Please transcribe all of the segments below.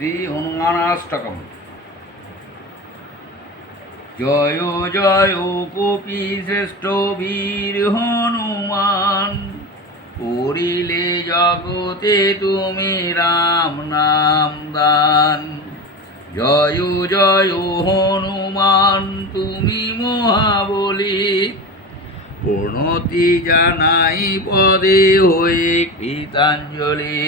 শ্রী হনুমানাষ্টকম। জয় জয় copy শ্রেষ্ঠ বীর হনুমান, করিলে জগতে তুমি রাম নাম দান। জয় জয় হনুমান তুমি মহাবলী, প্রণতি জানাই পদে হয়ে কৃতাঞ্জলি।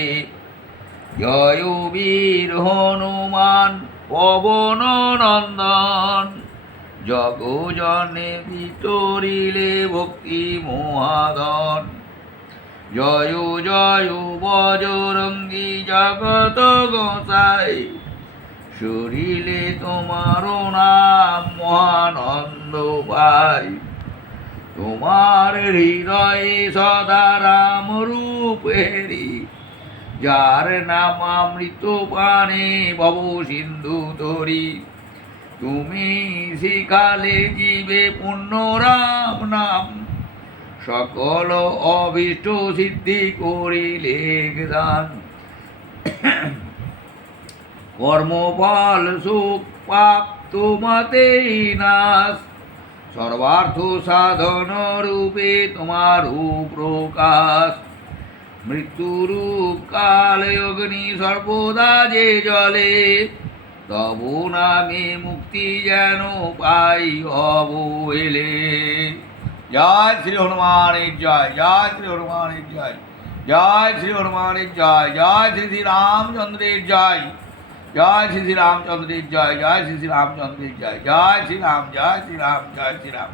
জয় বীর হনুমান পবন নন্দন, জগজনে বিতরিলে ভক্তি মহাধন। জয় জয় বজরঙ্গী জগত গোসাই, শরীরে তোমার নাম মহানন্দ পাই। তোমার হৃদয়ে সদা রাম রূপ হেরি, যার নাম অমৃত পানে ভব সিন্ধু তরি। তুমি শিখালে জীবে পুণ্য রাম নাম, সকল অভীষ্ট সিদ্ধি করিলে দান। কর্মফল সুখ পাপ তোমাতেই নাশ, সর্বার্থ সাধন রূপে তোমার প্রকাশ। মৃত্যুরূপ কাল অগ্নি সর্বদা যে জলে, তবু নামে মুক্তি যেন পাই অবহেলে। জয় শ্রী হনুমানের জয়, জয় শ্রী হনুমানের জয়, জয় শ্রী হনুমানের জয়, জয় শ্রী শ্রী রামচন্দ্রের জয়, জয় শ্রী শ্রী রামচন্দ্রের জয়, জয় শ্রী শ্রী রামচন্দ্রের জয়, জয় শ্রী রাম, জয় শ্রী রাম, জয় শ্রী রাম।